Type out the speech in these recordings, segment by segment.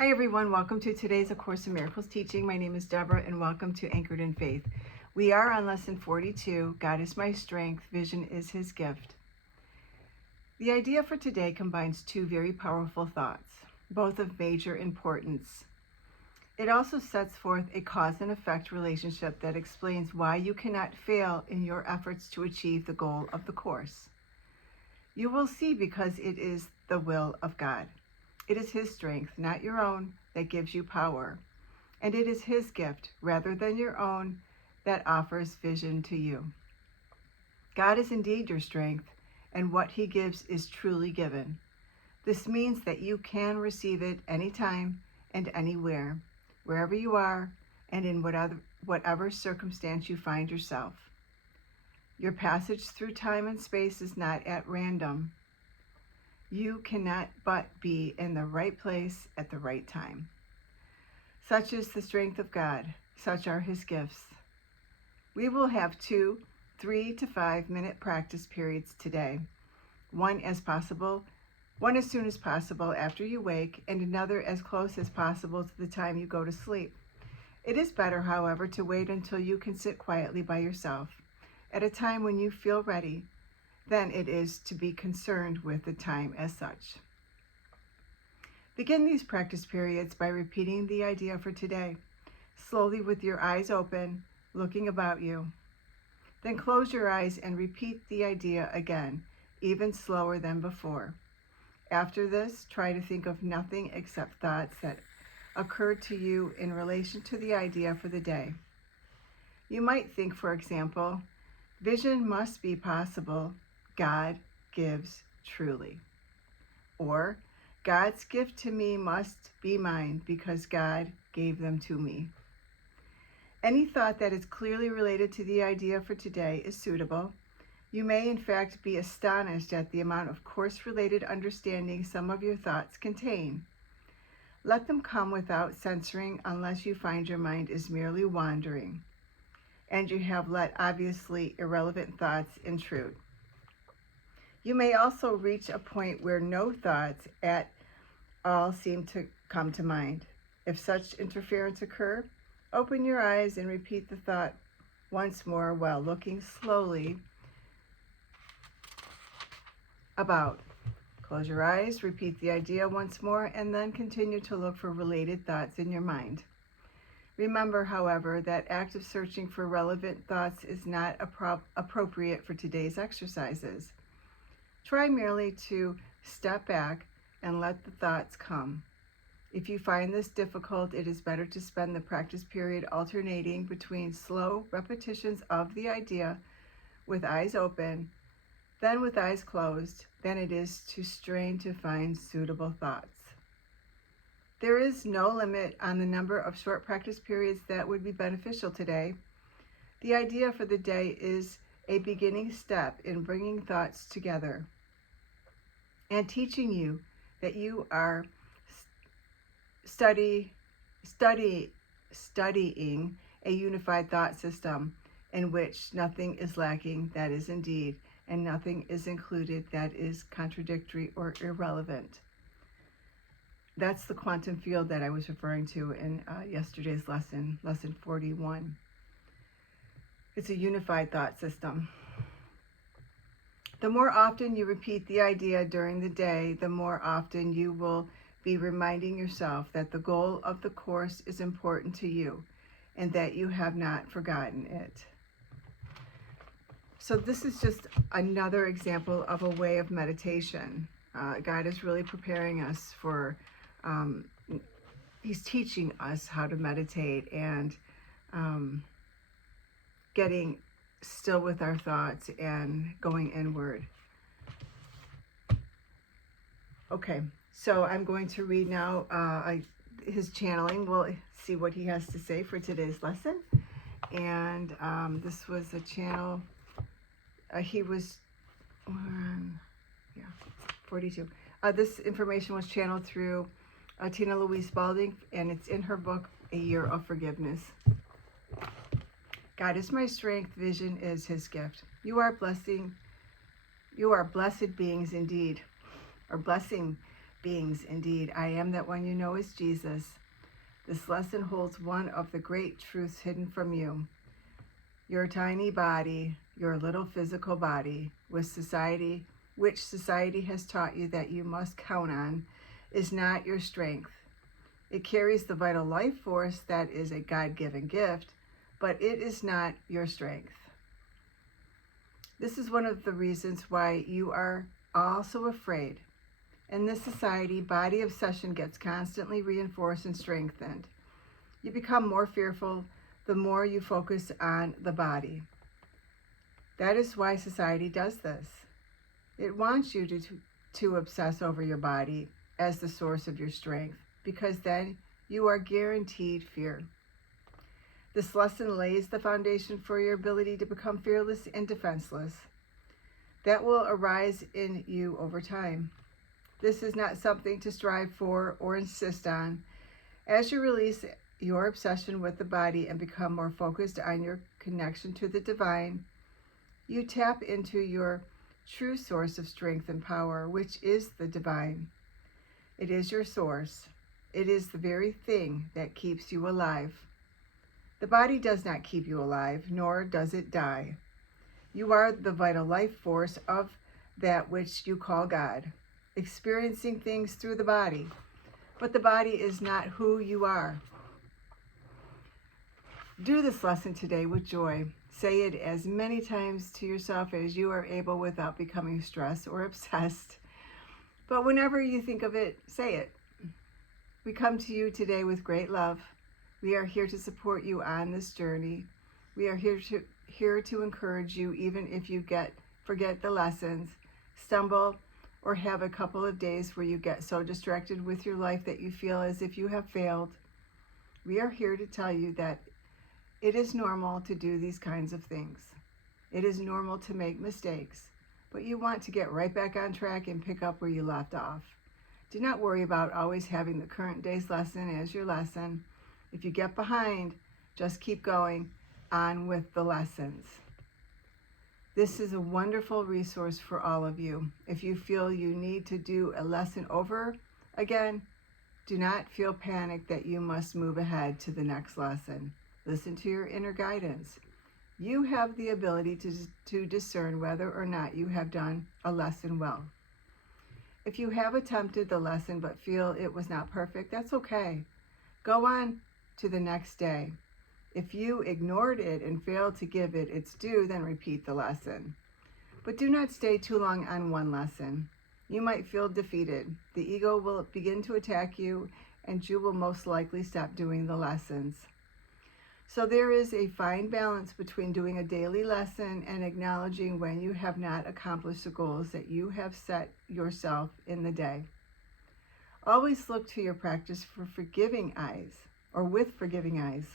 Hi everyone, welcome to today's A Course in Miracles teaching. My name is Deborah and welcome to Anchored in Faith. We are on lesson 42, God is my strength, vision is his gift. The idea for today combines two very powerful thoughts, both of major importance. It also sets forth a cause and effect relationship that explains why you cannot fail in your efforts to achieve the goal of the Course. You will see because it is the will of God. It is his strength, not your own, that gives you power. And it is his gift, rather than your own, that offers vision to you. God is indeed your strength, and what he gives is truly given. This means that you can receive it anytime and anywhere, wherever you are, and in whatever circumstance you find yourself. Your passage through time and space is not at random. You cannot but be in the right place at the right time. Such is the strength of God. Such are his gifts. We will have 2 3 to 5 minute practice periods today. One as soon as possible after you wake, and another as close as possible to the time you go to sleep. It is better, however, to wait until you can sit quietly by yourself at a time when you feel ready than it is to be concerned with the time as such. Begin these practice periods by repeating the idea for today, slowly with your eyes open, looking about you. Then close your eyes and repeat the idea again, even slower than before. After this, try to think of nothing except thoughts that occurred to you in relation to the idea for the day. You might think, for example, vision must be possible. God gives truly. Or, God's gift to me must be mine because God gave them to me. Any thought that is clearly related to the idea for today is suitable. You may in fact be astonished at the amount of course-related understanding some of your thoughts contain. Let them come without censoring unless you find your mind is merely wandering, and you have let obviously irrelevant thoughts intrude. You may also reach a point where no thoughts at all seem to come to mind. If such interference occur, open your eyes and repeat the thought once more while looking slowly about. Close your eyes, repeat the idea once more, and then continue to look for related thoughts in your mind. Remember, however, that active searching for relevant thoughts is not appropriate for today's exercises. Try merely to step back and let the thoughts come. If you find this difficult, it is better to spend the practice period alternating between slow repetitions of the idea with eyes open, then with eyes closed, than it is to strain to find suitable thoughts. There is no limit on the number of short practice periods that would be beneficial today. The idea for the day is a beginning step in bringing thoughts together and teaching you that you are studying a unified thought system in which nothing is lacking that is indeed, and nothing is included that is contradictory or irrelevant. That's the quantum field that I was referring to in yesterday's lesson 41. It's a unified thought system. The more often you repeat the idea during the day, the more often you will be reminding yourself that the goal of the Course is important to you and that you have not forgotten it. So this is just another example of a way of meditation. God is really preparing us for, he's teaching us how to meditate and getting still with our thoughts and going inward. Okay, so I'm going to read now his channeling. We'll see what he has to say for today's lesson. And this was a channel, he was, 42. This information was channeled through Tina Louise Spalding, and it's in her book, A Year of Forgiveness. God is my strength, vision is his gift. You are blessed beings indeed, or blessing beings indeed. I am that one you know is Jesus. This lesson holds one of the great truths hidden from you. Your tiny body, your little physical body, which society has taught you that you must count on, is not your strength. It carries the vital life force that is a God-given gift, but it is not your strength. This is one of the reasons why you are all so afraid. In this society, body obsession gets constantly reinforced and strengthened. You become more fearful the more you focus on the body. That is why society does this. It wants you to obsess over your body as the source of your strength, because then you are guaranteed fear. This lesson lays the foundation for your ability to become fearless and defenseless. That will arise in you over time. This is not something to strive for or insist on. As you release your obsession with the body and become more focused on your connection to the divine, you tap into your true source of strength and power, which is the divine. It is your source. It is the very thing that keeps you alive. The body does not keep you alive, nor does it die. You are the vital life force of that which you call God, experiencing things through the body. But the body is not who you are. Do this lesson today with joy. Say it as many times to yourself as you are able without becoming stressed or obsessed. But whenever you think of it, say it. We come to you today with great love. We are here to support you on this journey. We are here to encourage you, even if you forget the lessons, stumble, or have a couple of days where you get so distracted with your life that you feel as if you have failed. We are here to tell you that it is normal to do these kinds of things. It is normal to make mistakes, but you want to get right back on track and pick up where you left off. Do not worry about always having the current day's lesson as your lesson. If you get behind, just keep going on with the lessons. This is a wonderful resource for all of you. If you feel you need to do a lesson over again, do not feel panicked that you must move ahead to the next lesson. Listen to your inner guidance. You have the ability to discern whether or not you have done a lesson well. If you have attempted the lesson but feel it was not perfect, that's okay. Go on to the next day. If you ignored it and failed to give it its due, then repeat the lesson. But do not stay too long on one lesson. You might feel defeated. The ego will begin to attack you, and you will most likely stop doing the lessons. So there is a fine balance between doing a daily lesson and acknowledging when you have not accomplished the goals that you have set yourself in the day. Always look to your practice for forgiving eyes, or with forgiving eyes.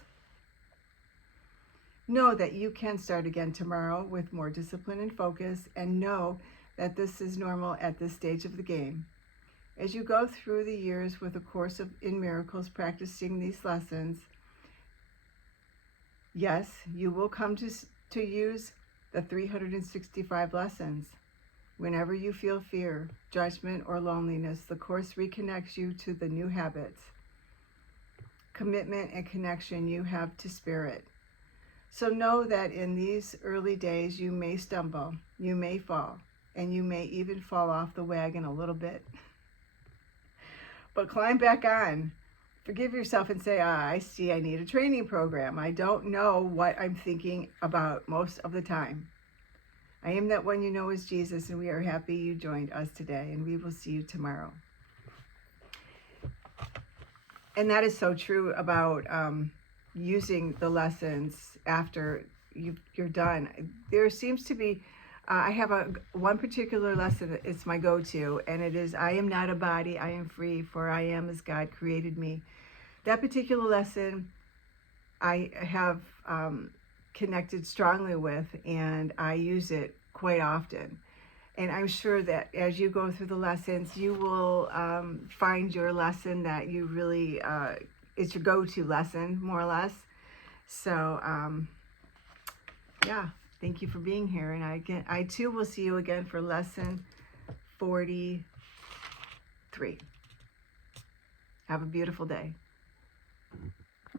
Know that you can start again tomorrow with more discipline and focus, and know that this is normal at this stage of the game. As you go through the years with a course in miracles practicing these lessons, yes, you will come to use the 365 lessons. Whenever you feel fear, judgment, or loneliness, the Course reconnects you to the new habits, commitment, and connection you have to Spirit. So know that in these early days you may stumble, you may fall, and you may even fall off the wagon a little bit. But climb back on. Forgive yourself and say, I see I need a training program. I don't know what I'm thinking about most of the time. I am that one you know is Jesus, and we are happy you joined us today, and we will see you tomorrow. And that is so true about using the lessons after you're done. There seems to be, I have one particular lesson that it's my go-to, and it is, I am not a body, I am free, for I am as God created me. That particular lesson I have connected strongly with, and I use it quite often. And I'm sure that as you go through the lessons, you will find your lesson that you really, it's your go-to lesson, more or less. So, yeah, thank you for being here. And I too will see you again for lesson 43. Have a beautiful day.